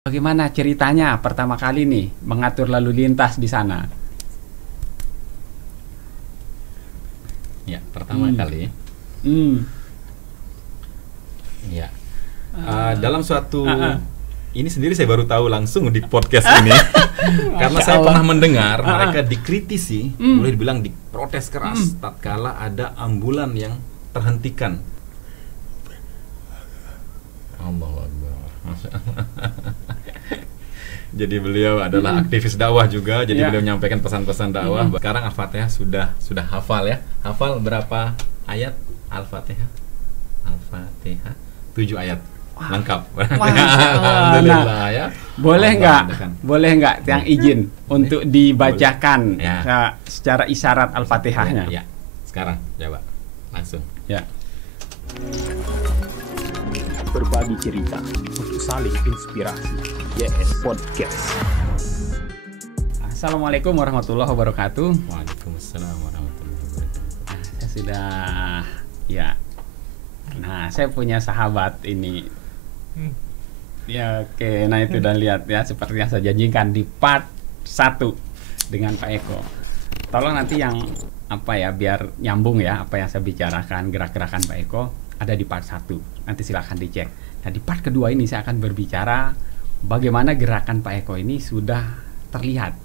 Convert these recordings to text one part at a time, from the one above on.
Bagaimana ceritanya pertama kali nih mengatur lalu lintas di sana? Ya, pertama kali. Hmm. Ya. Dalam suatu ini sendiri saya baru tahu langsung di podcast ini. Karena Masya saya Allah. pernah mendengar mereka dikritisi, boleh dibilang diprotes keras tatkala ada ambulan yang terhentikan. Allahu Akbar. Jadi beliau adalah aktivis dakwah juga. Jadi beliau menyampaikan pesan-pesan dakwah. Sekarang Al-Fatihah sudah hafal ya. Hafal berapa ayat Al-Fatihah? Al-Fatihah 7 ayat. Lengkap. Alhamdulillah ya. Boleh Allah nggak? mudahkan. Boleh nggak yang izin untuk dibacakan Ya. secara isyarat Al-Fatihahnya? Ya. Sekarang coba langsung. Ya. Berbagi cerita untuk saling inspirasi. YS Podcast. Assalamualaikum warahmatullahi wabarakatuh. Waalaikumsalam warahmatullahi wabarakatuh. Saya sudah ya. Nah, saya punya sahabat ini. Ya, oke. Nah, itu dan lihat ya seperti yang saya janjikan di part 1 dengan Pak Eko. Tolong nanti yang biar nyambung ya apa yang saya bicarakan, gerak-gerakan Pak Eko ada di part 1. Nanti silahkan dicek. Nah, di part kedua ini saya akan berbicara bagaimana gerakan Pak Eko ini sudah terlihat.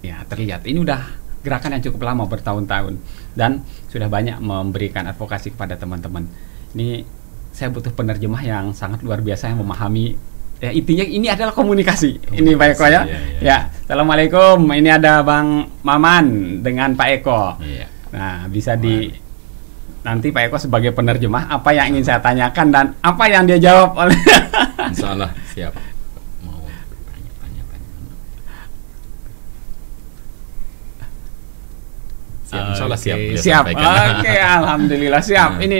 Ya, terlihat. Ini udah gerakan yang cukup lama, bertahun-tahun, dan sudah banyak memberikan advokasi kepada teman-teman. Ini saya butuh penerjemah yang sangat luar biasa yang memahami. Ya, intinya ini adalah komunikasi. Ini Pak Eko ya. Ya, Assalamualaikum. Ini ada Bang Maman dengan Pak Eko. Iya. Nah, bisa nanti Pak Eko sebagai penerjemah apa yang ingin saya tanyakan dan apa yang dia jawab oleh Insya Allah siap. Mau tanya. Siap, insya Allah siap. beliau Siap. sampaikan. Oke, alhamdulillah siap. Ini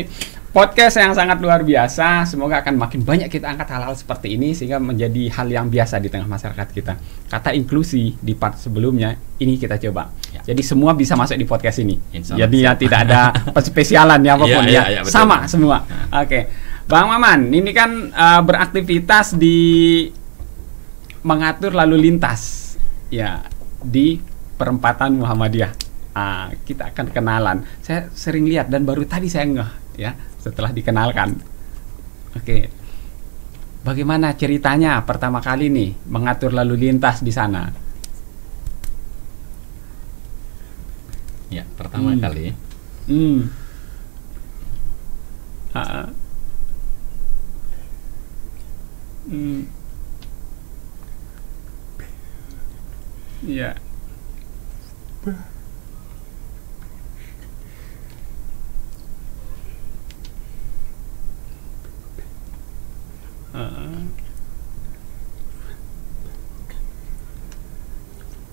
podcast yang sangat luar biasa. Semoga akan makin banyak kita angkat hal-hal seperti ini sehingga menjadi hal yang biasa di tengah masyarakat kita. Kata inklusi di part sebelumnya ini kita coba. Ya. Jadi semua bisa masuk di podcast ini. Insya Allah Jadi ya siap. tidak ada spesialan ya apapun Iya, ya. betul. Sama semua. Nah. Oke. Bang Maman, ini kan beraktivitas di mengatur lalu lintas ya di perempatan Muhammadiyah. Kita akan kenalan. Saya sering lihat dan baru tadi saya ngeh ya setelah dikenalkan. Oke. Bagaimana ceritanya pertama kali nih mengatur lalu lintas di sana? Ya, pertama kali. Ya.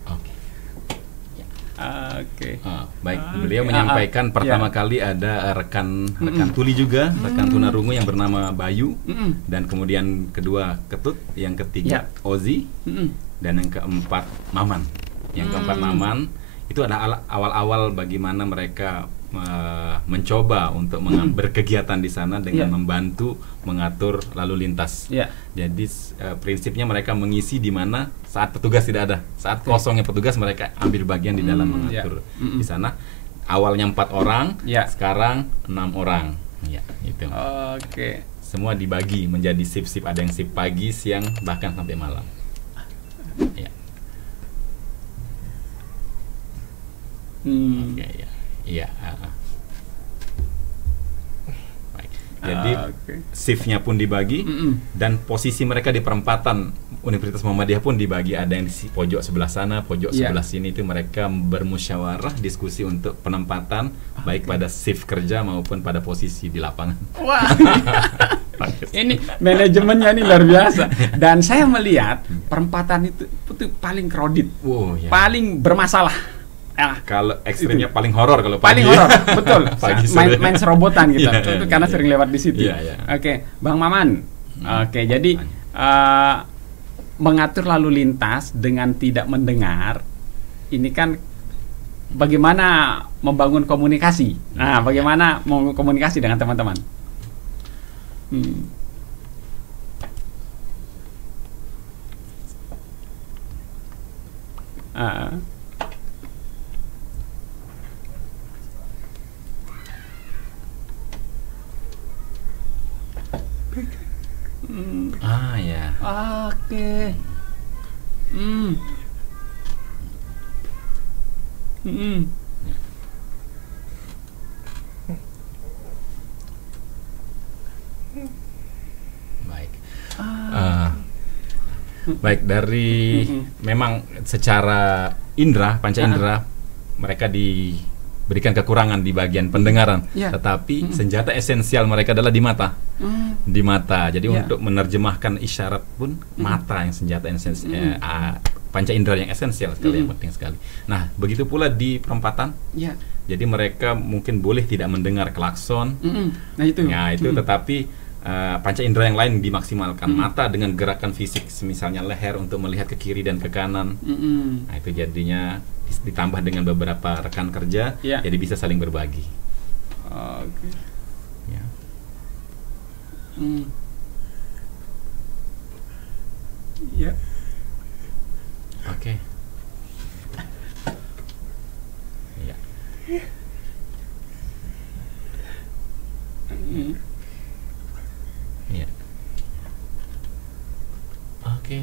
Oke. Oke. Baik, beliau menyampaikan pertama kali ada rekan tuli juga, rekan tunarungu yang bernama Bayu, dan kemudian kedua Ketut, yang ketiga Ozi, dan yang keempat Maman. Yang keempat Maman itu ada awal-awal bagaimana mereka mencoba untuk berkegiatan di sana dengan membantu mengatur lalu lintas. Jadi prinsipnya mereka mengisi di mana saat petugas tidak ada, saat kosongnya petugas mereka ambil bagian di dalam mengatur di sana. Awalnya 4 orang, sekarang 6 orang. Ya, itu. Oke. Semua dibagi menjadi sip-sip, ada yang sip pagi, siang, bahkan sampai malam. Ya. Oke, ya. Iya. Baik. Jadi shiftnya pun dibagi dan posisi mereka di perempatan Universitas Muhammadiyah pun dibagi. Ada yang di pojok sebelah sana, pojok sebelah sini, itu mereka bermusyawarah, diskusi untuk penempatan baik pada shift kerja maupun pada posisi di lapangan. Wah. Ini manajemennya ini luar biasa. Dan saya melihat perempatan itu paling crowded, paling bermasalah. Kalau ekstrimnya paling horor kalau paling pagi. horor, betul. Pagi main serobotan gitu. Itu karena sering lewat di situ. Iya. Oke, Bang Maman. Oke, jadi mengatur lalu lintas dengan tidak mendengar ini kan bagaimana membangun komunikasi. Nah, bagaimana mau komunikasi dengan teman-teman? Ya. Oke. Baik. Baik, dari memang secara indera, panca indera, mereka diberikan kekurangan di bagian pendengaran, tetapi senjata esensial mereka adalah di mata. Di mata. Jadi untuk menerjemahkan isyarat pun mata yang senjata esensial, panca indera yang esensial sekali, yang penting sekali. Nah, begitu pula di perempatan. Jadi mereka mungkin boleh tidak mendengar klakson. Nah itu, tetapi panca indera yang lain dimaksimalkan. Mata dengan gerakan fisik, misalnya leher untuk melihat ke kiri dan ke kanan. Nah itu jadinya ditambah dengan beberapa rekan kerja, jadi bisa saling berbagi. Oke. Ya. Ya. Oke. Ya. Ya. Oke.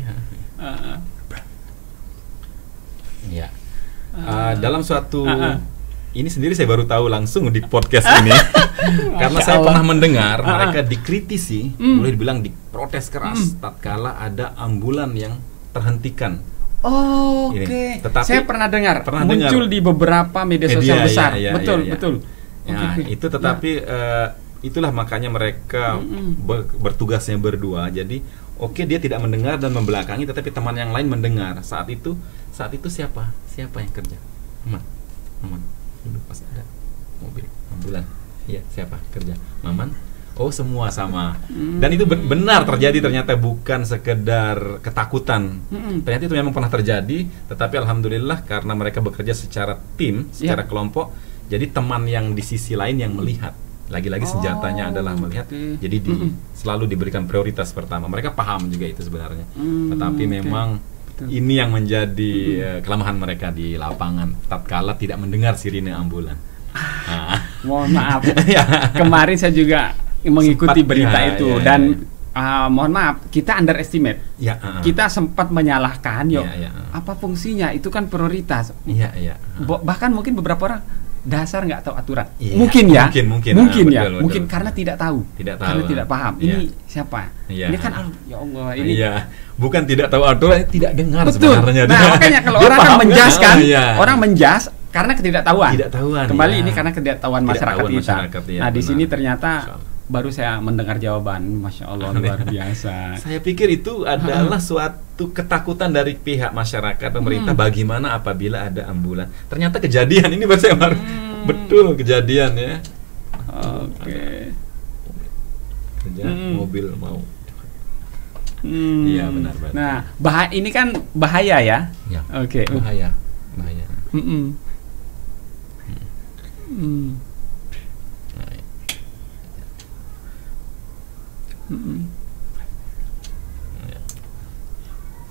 Ya. Dalam suatu ini sendiri saya baru tahu langsung di podcast ini karena saya pernah mendengar mereka dikritisi, boleh dibilang diprotes keras tatkala ada ambulan yang terhentikan. Oke. Tetapi saya pernah dengar muncul di beberapa media sosial besar. Betul. Ya, itu tetapi itulah makanya mereka bertugasnya berdua. Jadi dia tidak mendengar dan membelakangi, tetapi teman yang lain mendengar. Saat itu siapa yang kerja? Maman. Dulu pas ada mobil ambulan. Iya, siapa kerja? Maman. Oh, semua sama. Dan itu benar terjadi, ternyata bukan sekedar ketakutan. Ternyata itu memang pernah terjadi, tetapi alhamdulillah karena mereka bekerja secara tim, secara kelompok, jadi teman yang di sisi lain yang melihat. Lagi-lagi senjatanya adalah melihat. Jadi selalu diberikan prioritas pertama. Mereka paham juga itu sebenarnya. Tetapi memang ini yang menjadi kelemahan mereka di lapangan tatkala tidak mendengar sirine ambulan. Mohon maaf. Kemarin saya juga mengikuti berita itu dan mohon maaf, kita underestimate. Kita sempat menyalahkan, apa fungsinya? Itu kan prioritas. Bahkan mungkin beberapa orang dasar nggak tahu aturan. Mungkin mungkin karena tidak tahu. Karena tidak paham. Ini siapa? Ini kan ya Allah, ini bukan tidak tahu aturan, tidak dengar. Betul. Sebenarnya. Nah, makanya kalau orang kan menjas kan, orang menjas karena ketidaktahuan. Kembali ini karena ketidaktahuan masyarakat kita. Nah, di sini ternyata baru saya mendengar jawaban. Masya Allah, luar biasa. Saya pikir itu adalah suatu ketakutan dari pihak masyarakat, pemerintah, bagaimana apabila ada ambulan. Ternyata kejadian ini baru saya betul kejadian ya. Oke. Kerja mobil mau. Iya benar. Nah, ini kan bahaya ya. Oke. Bahaya.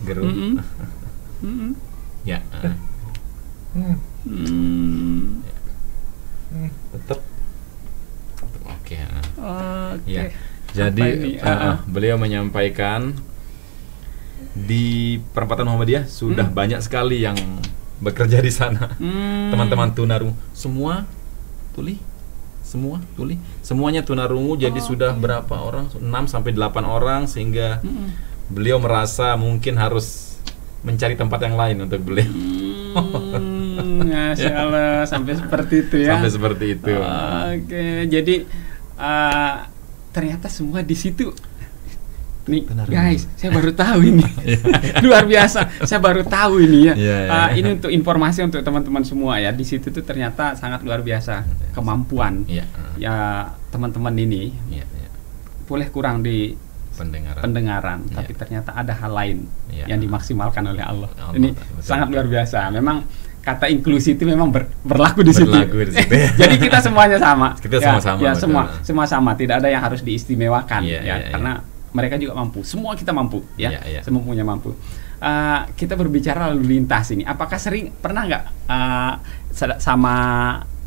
Gerung. Ya. Tetap. Oke. Ya. Jadi beliau menyampaikan di perempatan Muhammadiyah sudah banyak sekali yang bekerja di sana. Teman-teman tunarungu semuanya tunarungu. Jadi sudah berapa orang? 6 sampai 8 orang, sehingga beliau merasa mungkin harus mencari tempat yang lain untuk beliau. Masya Allah, sampai seperti itu ya. Sampai seperti itu. Oke, jadi ternyata semua di situ. Nih, guys, saya baru tahu ini. Luar biasa. Saya baru tahu ini ya. Ini untuk informasi untuk teman-teman semua ya. Di situ tuh ternyata sangat luar biasa kemampuan. Ya, teman-teman ini boleh kurang di pendengaran, tapi ternyata ada hal lain yang dimaksimalkan oleh Allah. Ini sangat luar biasa. Memang kata inklusi itu memang berlaku di situ. Jadi kita semuanya sama. Semua sama. Tidak ada yang harus diistimewakan karena mereka juga mampu. Semua kita mampu Semua punya mampu. kita berbicara lalu lintas ini, apakah pernah nggak sama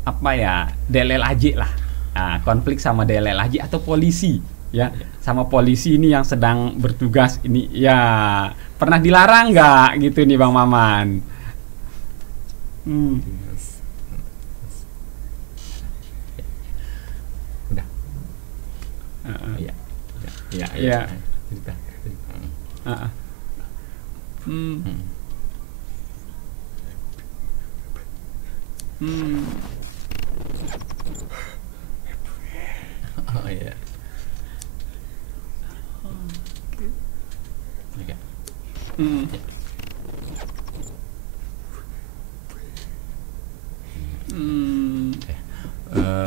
apa ya DLLAJ lah, konflik sama DLLAJ atau polisi ya, sama polisi ini yang sedang bertugas ini ya, pernah dilarang nggak gitu nih Bang Maman? Udah. Ya. Cerita. Oh iya.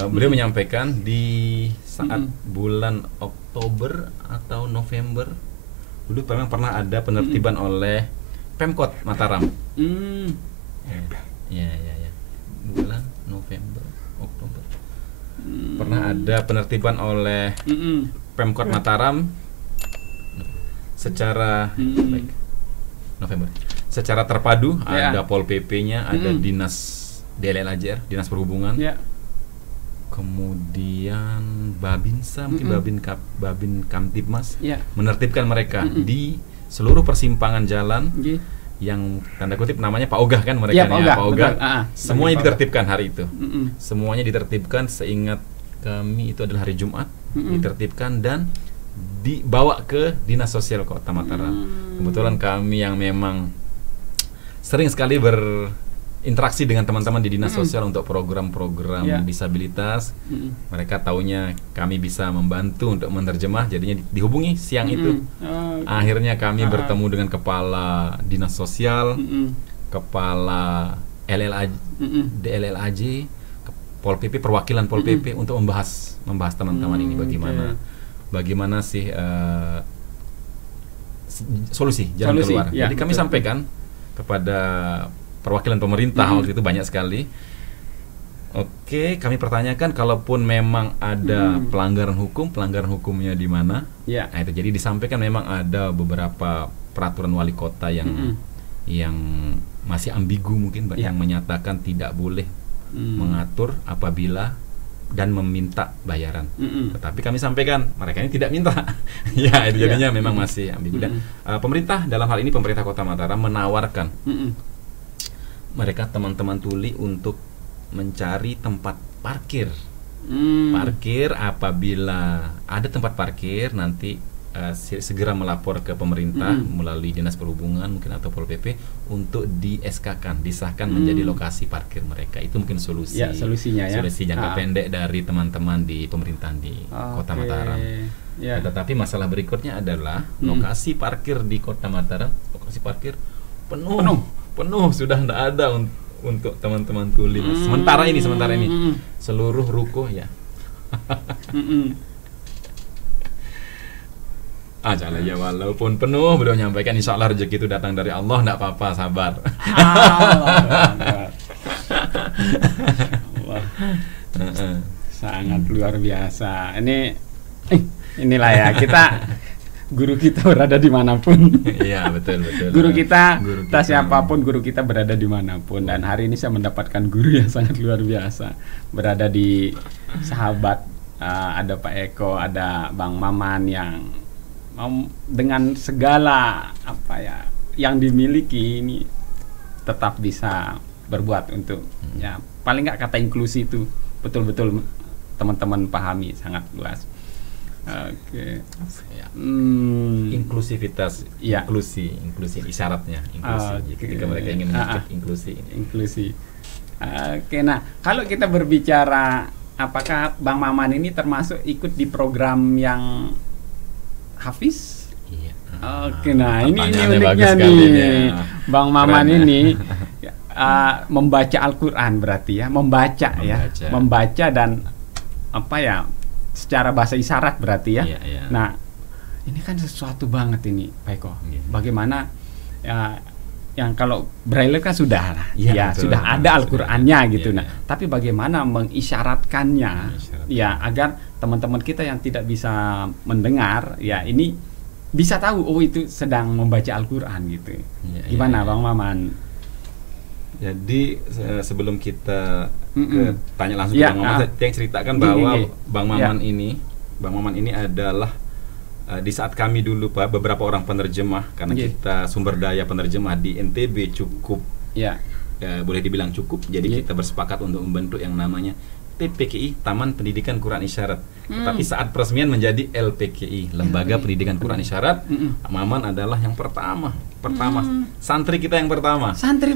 Beliau menyampaikan di saat bulan Oktober atau November dulu memang pernah ada penertiban oleh Pemkot Mataram. Ya. Bulan November, Oktober. Pernah ada penertiban oleh Pemkot Mataram secara baik. November. Secara terpadu ada Pol PP-nya, ada Dinas DLLAJR, Dinas Perhubungan. Kemudian Babinsa, mungkin Babin Kamtibmas menertibkan mereka di seluruh persimpangan jalan yang tanda kutip namanya Pak Ogah kan mereka Pak Ogah. Semuanya ditertibkan hari itu. Semuanya ditertibkan, seingat kami itu adalah hari Jumat, ditertibkan dan dibawa ke Dinas Sosial Kota Mataram. Kebetulan kami yang memang sering sekali berinteraksi dengan teman-teman di Dinas Sosial untuk program-program disabilitas. Mereka taunya kami bisa membantu untuk menerjemah, jadinya dihubungi siang itu. Akhirnya kami bertemu dengan Kepala Dinas Sosial, Kepala DLLAJ, Pol PP, perwakilan Pol PP untuk membahas teman-teman ini bagaimana sih solusi jalan keluar. Jadi kami sampaikan kepada perwakilan pemerintah waktu itu banyak sekali. Oke, kami pertanyakan kalaupun memang ada pelanggaran hukumnya di mana? Nah, itu jadi disampaikan memang ada beberapa peraturan wali kota yang masih ambigu mungkin, yang menyatakan tidak boleh mengatur apabila dan meminta bayaran. Tetapi kami sampaikan mereka ini tidak minta. Ya, itu jadinya memang masih ambigu. Dan pemerintah dalam hal ini pemerintah Kota Mataram menawarkan mereka teman-teman tuli untuk mencari tempat parkir. Parkir apabila ada tempat parkir nanti segera melapor ke pemerintah melalui Dinas Perhubungan mungkin atau Pol PP untuk di SK-kan, disahkan menjadi lokasi parkir mereka. Itu mungkin solusi. Solusinya Solusi jangka pendek dari teman-teman di pemerintahan di Kota Mataram. Tetapi masalah berikutnya adalah lokasi parkir di Kota Mataram, lokasi parkir penuh sudah tidak ada untuk teman-teman tuli. Sementara ini seluruh ruko jangan ya, walaupun penuh beliau menyampaikan insya Allah rezeki itu datang dari Allah, tidak apa-apa, sabar. Sangat luar biasa. Inilah ya, kita guru kita berada dimanapun. Iya, betul. Guru kita siapapun, guru kita berada dimanapun. Dan hari ini saya mendapatkan guru yang sangat luar biasa, berada di sahabat. Ada Pak Eko, ada Bang Maman yang dengan segala yang dimiliki ini tetap bisa berbuat untuk paling nggak kata inklusi itu betul-betul teman-teman pahami sangat luas. Inklusivitas, inklusi isyaratnya, ketika mereka ingin inklusi. Nah kalau kita berbicara apakah Bang Maman ini termasuk ikut di program yang Hafiz? Nah ini uniknya nih Bang Maman ini membaca Al-Quran berarti membaca dan secara bahasa isyarat berarti Nah ini kan sesuatu banget ini Pak Eko. Bagaimana yang kalau Braille kan sudah sudah ada Al-Qur'annya gitu. Tapi bagaimana mengisyaratkannya agar teman-teman kita yang tidak bisa mendengar ini bisa tahu oh itu sedang membaca Al-Qur'an gitu. Gimana Bang Maman? Jadi sebelum kita tanya langsung ke Bang Maman, saya ceritakan bahwa Bang Maman ini adalah di saat kami dulu Pak, beberapa orang penerjemah, karena kita sumber daya penerjemah di NTB cukup, boleh dibilang cukup, jadi kita bersepakat untuk membentuk yang namanya TPKI, Taman Pendidikan Quran Isyarat. Tapi saat peresmian menjadi LPKI, Lembaga Pendidikan Quran Isyarat. Maman adalah yang pertama, santri kita yang pertama. Santri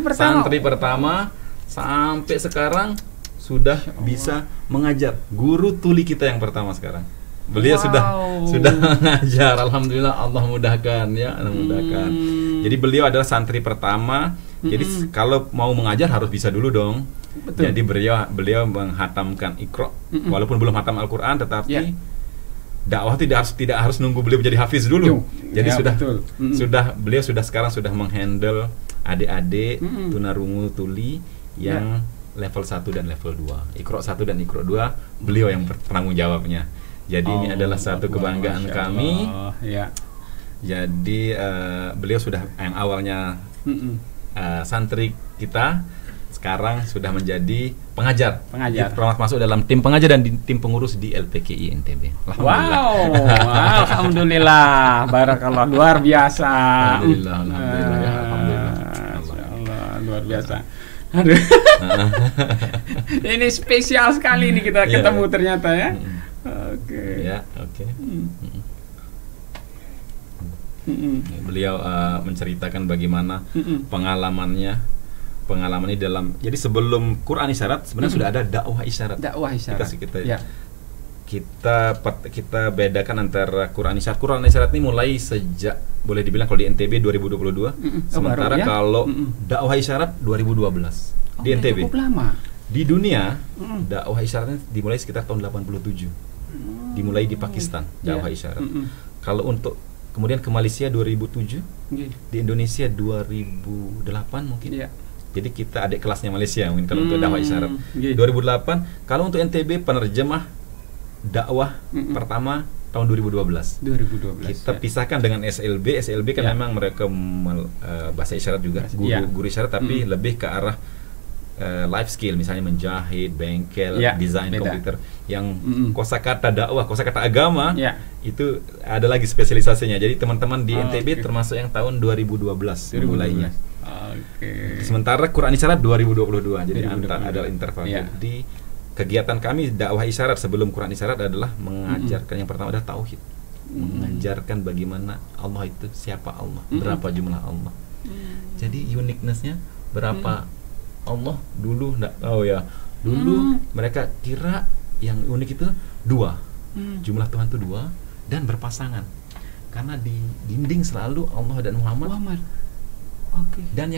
pertama sampai sekarang sudah bisa mengajar. Guru tuli kita yang pertama sekarang. Beliau sudah mengajar, alhamdulillah, Allah mudahkan ya, Allah mudahkan. Jadi beliau adalah santri pertama. Jadi kalau mau mengajar harus bisa dulu dong. Betul. Jadi beliau menghatamkan Iqra, walaupun belum hatam Al-Qur'an, tetapi dakwah tidak harus nunggu beliau menjadi hafiz dulu. Jadi beliau sekarang sudah menghandle adik-adik tunarungu tuli yang level 1 dan level 2. Iqra 1 dan Iqra 2 beliau yang bertanggung jawabnya. Jadi ini adalah satu kebanggaan kami. Jadi beliau sudah yang awalnya santri kita, sekarang sudah menjadi pengajar. Pernah masuk dalam tim pengajar dan tim pengurus di LPKI NTB. Alhamdulillah, barakallah, luar biasa. Alhamdulillah. Luar biasa. Aduh. Ini spesial sekali nih kita ketemu ternyata ya. Oke. Beliau menceritakan bagaimana pengalamannya dalam, jadi sebelum Quran Isyarat sebenarnya sudah ada dakwah isyarat. Kita bedakan antara Quran Isyarat. Quran Isyarat ini mulai sejak, boleh dibilang kalau di NTB 2022, sementara kalau dakwah isyarat 2012 di NTB. Cukup lama. Di dunia dakwah isyaratnya dimulai sekitar tahun 87. Dimulai di Pakistan dakwah isyarat. Kalau untuk kemudian ke Malaysia 2007, di Indonesia 2008 mungkin. Jadi kita adik kelasnya Malaysia mungkin kalau untuk dakwah isyarat. 2008. Kalau untuk NTB penerjemah dakwah pertama tahun 2012. Kita pisahkan dengan SLB. SLB kan memang mereka bahasa isyarat juga, guru isyarat, tapi lebih ke arah life skill, misalnya menjahit, bengkel, desain komputer. Yang kosakata dakwah, kosakata agama, itu ada lagi spesialisasinya. Jadi teman-teman di NTB termasuk yang tahun 2012 mulainya. Sementara Quran Isyarat 2022. Jadi ada interval. Jadi kegiatan kami dakwah isyarat sebelum Quran Isyarat adalah mengajarkan, yang pertama adalah tauhid. Mengajarkan bagaimana Allah itu, siapa Allah, berapa jumlah Allah. Jadi uniqueness-nya berapa Allah dulu enggak tahu ya. Dulu mereka kira yang unik itu 2. Jumlah Tuhan itu 2 dan berpasangan. Karena di dinding selalu Allah dan Muhammad. Dan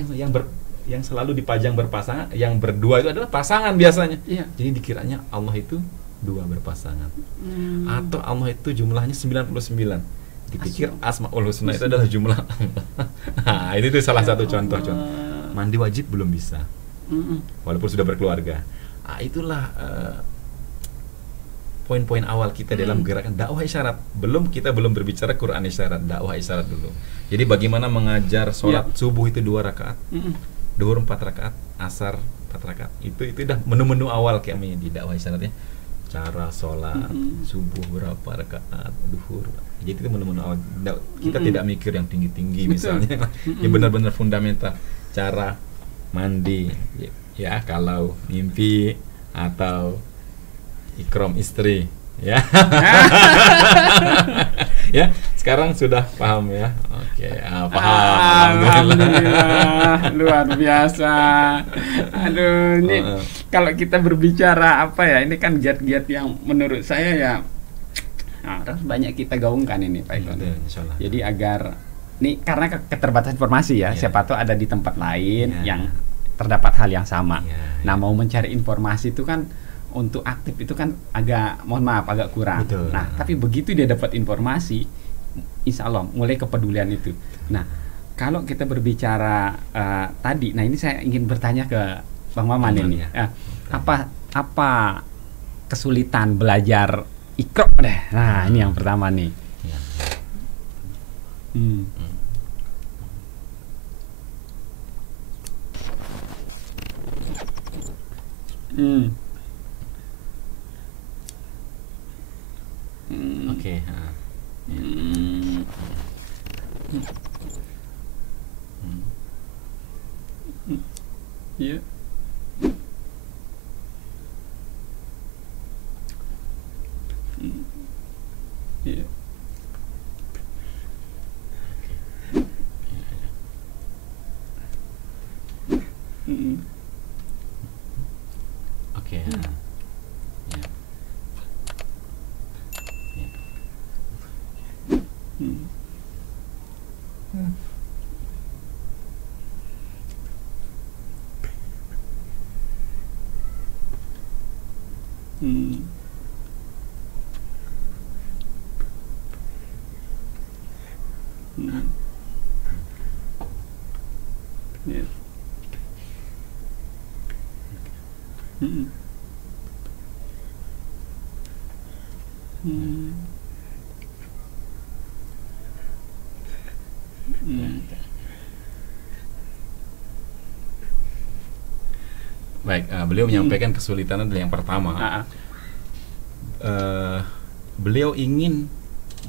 yang selalu dipajang berpasangan, yang berdua itu adalah pasangan biasanya. Jadi dikiranya Allah itu 2 berpasangan. Atau Allah itu jumlahnya 99. Dipikir Asmaul Husna itu adalah jumlah Allah. Nah, ini tuh salah satu contoh. Mandi wajib belum bisa. Walaupun sudah berkeluarga. Itulah poin-poin awal kita dalam gerakan dakwah isyarat. Kita belum berbicara Quran Isyarat, dakwah isyarat dulu. Jadi bagaimana mengajar sholat subuh itu 2 rakaat, duhur 4 rakaat, asar 4 rakaat. Itu udah menu-menu awal kami di dakwah isyaratnya. Cara sholat subuh berapa rakaat, duhur. Jadi itu menu-menu awal. Kita tidak mikir yang tinggi-tinggi misalnya. Yang benar-benar fundamental. Cara mandi, ya kalau mimpi atau ikram istri, ya. Ya, sekarang sudah paham ya. Oke, paham. Alhamdulillah, luar biasa. Aduh, ini kalau kita berbicara apa ya, ini kan giat-giat yang menurut saya ya harus banyak kita gaungkan ini Pak Ikon. Jadi agar ini karena keterbatasan informasi ya, siapa tahu ada di tempat lain yang terdapat hal yang sama. Nah, mau mencari informasi itu kan untuk aktif itu kan agak, mohon maaf, agak kurang. Nah, tapi begitu dia dapat informasi, insya Allah mulai kepedulian itu. Nah, kalau kita berbicara tadi, nah ini saya ingin bertanya ke Bang Maman ini. Apa kesulitan belajar Iqra deh? Nah, ini yang pertama nih. Hmm. Hmm. Oke. Iya. Iya. Oke. Ya. Iya. Baik, beliau menyampaikan kesulitan adalah yang pertama. Beliau ingin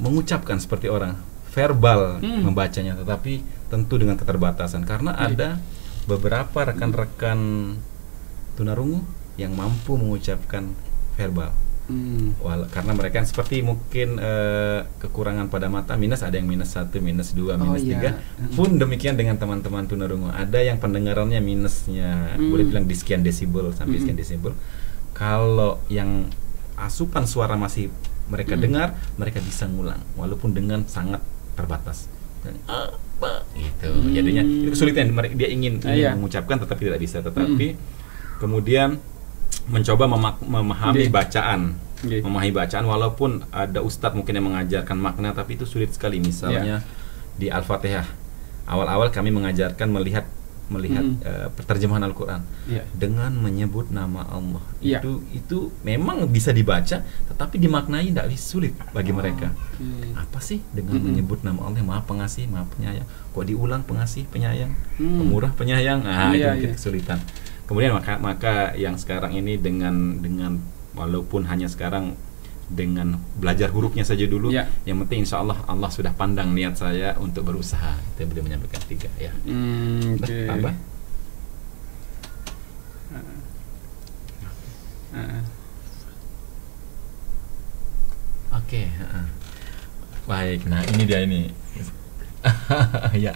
mengucapkan seperti orang, verbal membacanya, tetapi tentu dengan keterbatasan karena ada beberapa rekan-rekan tunarungu yang mampu mengucapkan verbal. Karena mereka seperti mungkin kekurangan pada mata, minus, ada yang minus 1, minus 2, minus 3. Pun demikian dengan teman-teman tunarungu, ada yang pendengarannya minusnya boleh bilang di sekian desibel sampai sekian desibel. Kalau yang asupan suara masih mereka dengar, mereka bisa ngulang walaupun dengan sangat terbatas. Gitu. Jadinya itu kesulitan, dia ingin mengucapkan tetapi tidak bisa. Tetapi kemudian mencoba memahami bacaan, memahami bacaan, walaupun ada ustadz mungkin yang mengajarkan makna, tapi itu sulit sekali. Misalnya di Al-Fatihah, awal-awal kami mengajarkan melihat terjemahan Al-Quran dengan menyebut nama Allah. Itu memang bisa dibaca, tetapi dimaknai tidak sulit bagi mereka. Apa sih dengan menyebut nama Allah yang Maha Pengasih, Maha Penyayang? Kok diulang pengasih, penyayang, pemurah, penyayang? Itu kesulitan. Kemudian maka yang sekarang ini dengan walaupun hanya sekarang dengan belajar hurufnya saja dulu, yang penting insya Allah Allah sudah pandang niat saya untuk berusaha. Itu yang beliau menyampaikan 3 ya. Tambah. Oke. Baik, nah ini dia ini. ya.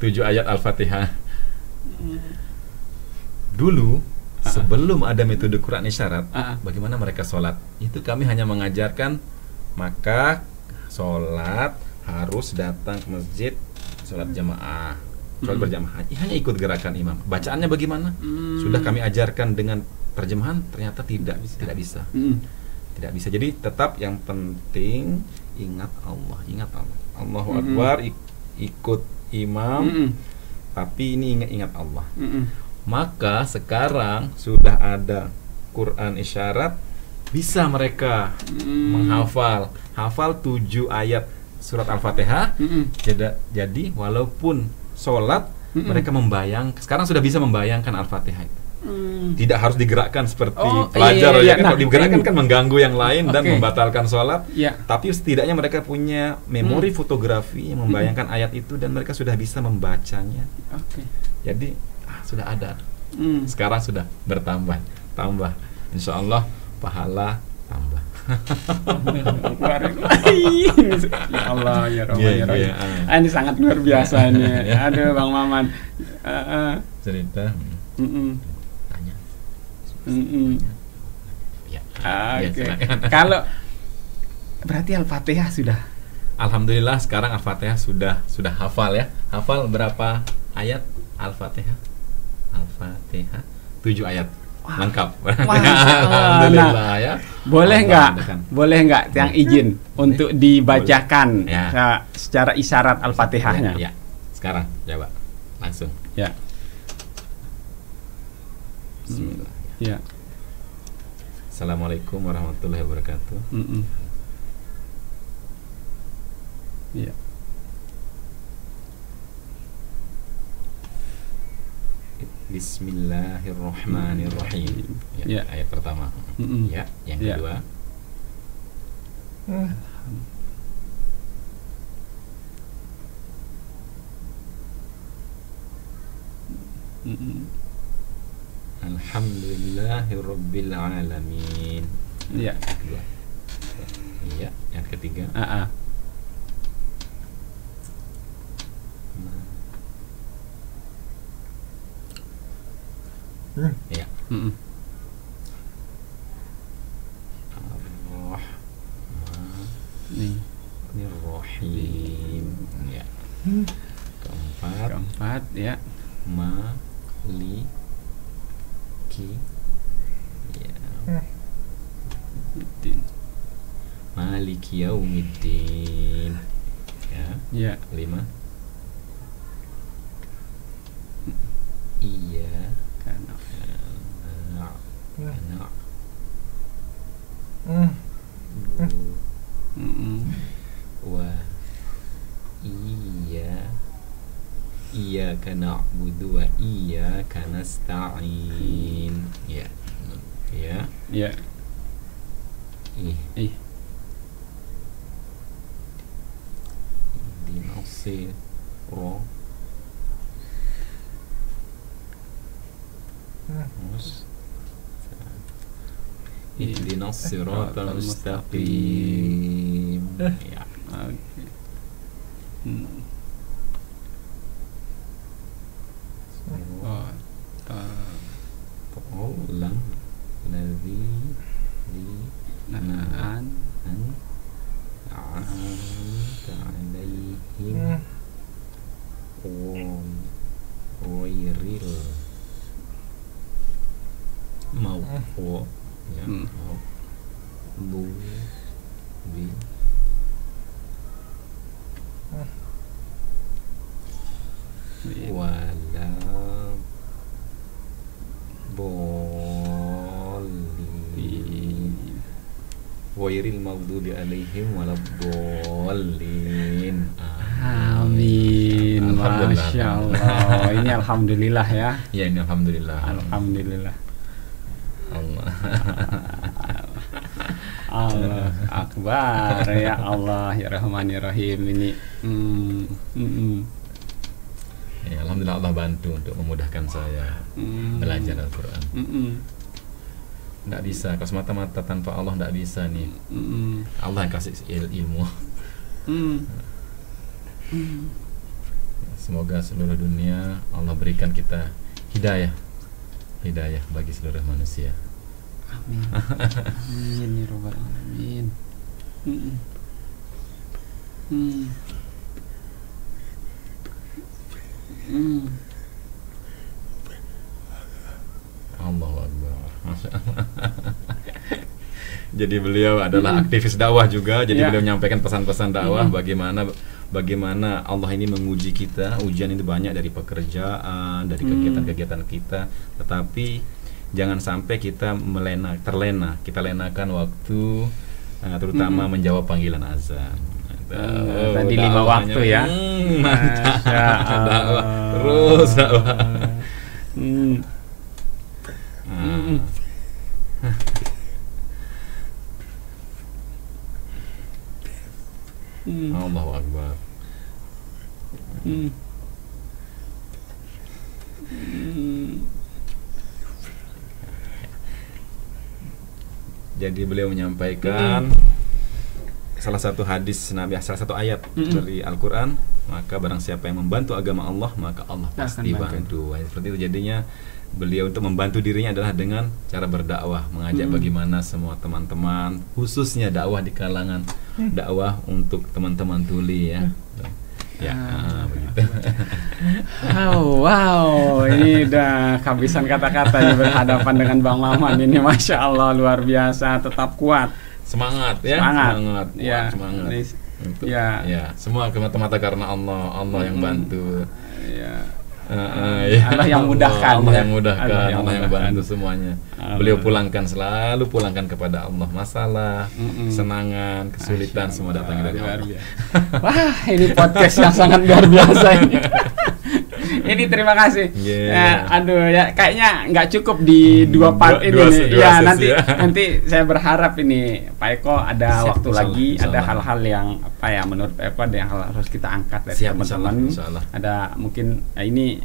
7 ayat Al-Fatihah. Dulu sebelum ada metode Quran isyarat, bagaimana mereka sholat? Itu kami hanya mengajarkan, maka sholat harus datang ke masjid, sholat jamaah, sholat berjamaah, hanya ikut gerakan imam. Bacaannya bagaimana? Sudah kami ajarkan dengan terjemahan, ternyata tidak bisa. Tidak bisa. Jadi tetap yang penting ingat Allah. Allahu Akbar, ikut imam, tapi ini ingat Allah. Maka sekarang sudah ada Quran isyarat, bisa mereka hafal 7 ayat surat Al-Fatihah. Jadi walaupun sholat mereka sekarang sudah bisa membayangkan Al-Fatihah itu. Tidak harus digerakkan seperti pelajar. Kalau digerakkan kan mengganggu yang lain dan membatalkan sholat. Tapi setidaknya mereka punya memori fotografi yang membayangkan ayat itu dan mereka sudah bisa membacanya. Jadi sudah ada. Sekarang sudah tambah. Insya Allah pahala tambah. Ya Allah, ya Rahman, ya Rahim. Ini sangat luar biasa ini. Aduh, Bang Maman. Cerita. Tanya. Kalau berarti Al-Fatihah sudah. Alhamdulillah sekarang Al-Fatihah sudah hafal ya. Hafal berapa ayat Al-Fatihah? 7 ayat. Lengkap. Alhamdulillah ya. Boleh nggak yang izin untuk dibacakan secara isyarat Al-Fatihahnya? Ya. Sekarang coba langsung. Ya. Bismillah. Ya. Assalamualaikum warahmatullahi wabarakatuh. Ya. Bismillahirrahmanirrahim. Ya, ayat pertama. Ya, yang kedua. Alhamdulillahirabbil alamin. Ya. Kedua. Iya, yang ketiga. Ya. Ar-Rahmanir-Rahim. Ya. Keempat ya. Maliki. Ya. Maliki yaumiddin. Ya. 5. Iya. Kana. Wa iyyaka na'budu wa iyyaka nasta'in. Ya. Ya. Ya. Ihdinas siratal mustaqim. Ya. Qaulan ladzi an'amta 'alaihim ghairil maghdubi wala bolin ghairil maghdubi 'alaihim waladdallin. Amin. Masya Allah. Ini alhamdulillah ya. Ya, ini alhamdulillah. Alhamdulillah. Allah Akbar. Ya Allah ya Rahmanir-Rahim. Ini ya, alhamdulillah Allah bantu untuk memudahkan saya belajar Al-Quran. Nggak bisa, kalau semata-mata tanpa Allah nggak bisa nih. Allah yang kasih ilmu. Semoga seluruh dunia Allah berikan kita hidayah bagi seluruh manusia. Amin. Amin ya rabbal alamin. Allahu Akbar. Jadi beliau adalah aktivis dakwah juga. Jadi beliau menyampaikan pesan-pesan dakwah bagaimana Allah ini menguji kita. Ujian itu banyak dari pekerjaan, dari kegiatan-kegiatan kita. Tetapi jangan sampai kita terlena. Kita lenakan waktu, terutama menjawab panggilan azan. Tadi 5 waktu ya. Dakwah terus dakwah. Allahu Akbar. Jadi beliau menyampaikan salah satu hadis Nabi, salah satu ayat dari Al-Quran, maka barang siapa yang membantu agama Allah, maka Allah pasti bantu. Seperti itu jadinya beliau untuk membantu dirinya adalah dengan cara berdakwah, mengajak bagaimana semua teman-teman, khususnya dakwah di kalangan dakwah untuk teman-teman tuli ya. Begitu. Wow, ini udah kehabisan kata-kata berhadapan dengan Bang Maman ini, Masya Allah luar biasa, tetap kuat. Semangat ya, semangat. Ya, semangat. Untuk, ya, semua semata-mata karena Allah yang bantu. Ya. Allah yang mudahkan, Allah yang bantu semuanya. Beliau selalu pulangkan kepada Allah masalah, kesenangan, kesulitan semua datang dari Allah. Wah, ini podcast yang sangat luar biasa ini. Ini terima kasih. Yeah. Aduh ya, kayaknya nggak cukup di 2 part ini. Ya nanti saya berharap ini Pak Eko ada waktu lagi, ada hal-hal yang apa ya menurut Pak Eko ada yang harus kita angkat dari teman-teman. Ada mungkin ini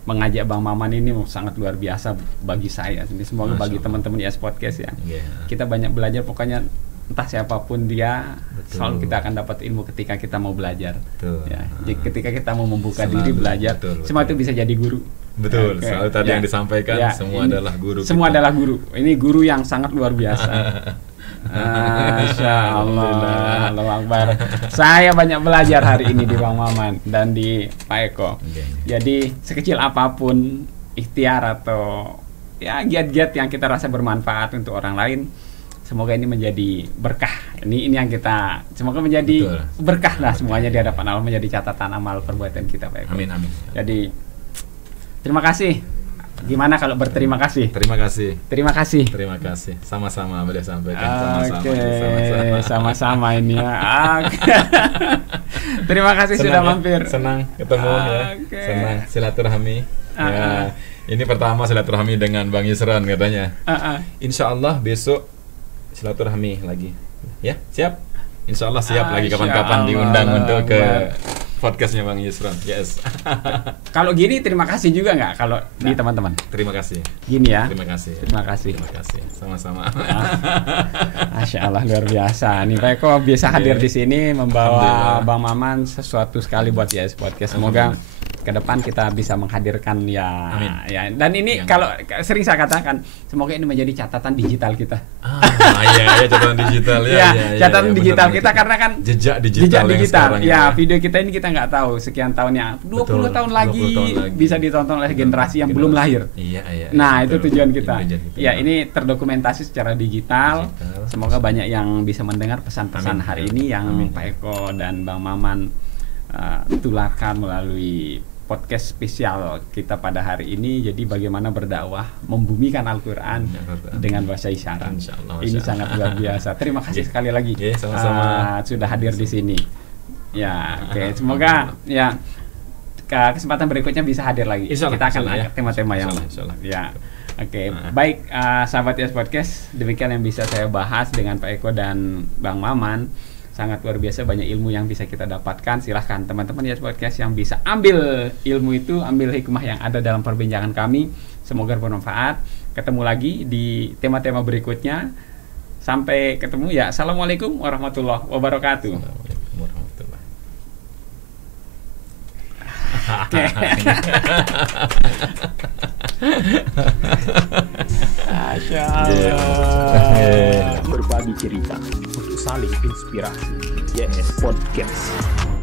mengajak Bang Maman ini sangat luar biasa bagi saya. Semoga bagi teman-teman YS Podcast ya. Kita banyak belajar, pokoknya entah siapapun dia, selalu kita akan dapat ilmu ketika kita mau belajar. Ya, ketika kita mau membuka diri belajar, semua itu bisa jadi guru. Betul, selalu tadi yang disampaikan semua adalah guru. Semua adalah guru. Ini guru yang sangat luar biasa. Masya Allah, Allahu Akbar. Saya banyak belajar hari ini di Bang Maman dan di Pak Eko. Jadi sekecil apapun ikhtiar atau ya giat-giat yang kita rasa bermanfaat untuk orang lain, semoga ini menjadi berkah. Ini yang kita semoga menjadi berkah lah semuanya di hadapan Allah, menjadi catatan amal perbuatan kita Pak Eko. Amin amin. Jadi terima kasih. Gimana kalau berterima kasih? Terima kasih. Terima kasih. Terima kasih. Sama-sama boleh sampaikan. Sama-sama ini ya. Terima kasih sudah mampir. Senang ketemu ya. Senang silaturahmi. Ya, ini pertama silaturahmi dengan Bang Yusron katanya. Insya Allah besok silaturahmi lagi. Ya, siap? Insya Allah siap lagi kapan-kapan diundang untuk ke podcastnya Bang Yusron. Yes. Kalau gini terima kasih juga nggak kalau di teman-teman? Terima kasih. Gini ya. Terima kasih. Terima kasih. Terima kasih. Sama-sama. Masya Allah luar biasa. Nih Pak Eko bisa hadir di sini membawa Bang Maman sesuatu sekali buat YS Podcast. Semoga ke depan kita bisa menghadirkan ya. Dan ini kalau sering saya katakan, semoga ini menjadi catatan digital kita. Iya, catatan digital ya. Catatan digital kita karena kan jejak digital. Ya, video kita ini kita nggak tahu sekian tahunnya, 20 tahun lagi bisa ditonton oleh generasi yang belum lahir. Iya. Nah, itu tujuan kita. Ya, ini terdokumentasi secara digital. Semoga banyak yang bisa mendengar pesan-pesan hari ini yang Pak Eko dan Bang Maman tularkan melalui podcast spesial kita pada hari ini. Jadi bagaimana berdakwah membumikan Al-Quran dengan bahasa isyarat. Ini sangat luar biasa. Terima kasih sekali lagi sama-sama sudah hadir di sini. Ya, oke. Semoga ya kesempatan berikutnya bisa hadir lagi. Kita akan angkat tema-tema yang ya. Oke, baik sahabat YS Podcast, demikian yang bisa saya bahas dengan Pak Eko dan Bang Maman. Sangat luar biasa, banyak ilmu yang bisa kita dapatkan. Silahkan teman-teman YS Podcast yang bisa ambil ilmu itu, ambil hikmah yang ada dalam perbincangan kami. Semoga bermanfaat. Ketemu lagi di tema-tema berikutnya. Sampai ketemu ya. Assalamualaikum warahmatullahi wabarakatuh. Assalamualaikum warahmatullahi. Masya Allah. Berbagi cerita untuk saling inspirasi. YS Podcast.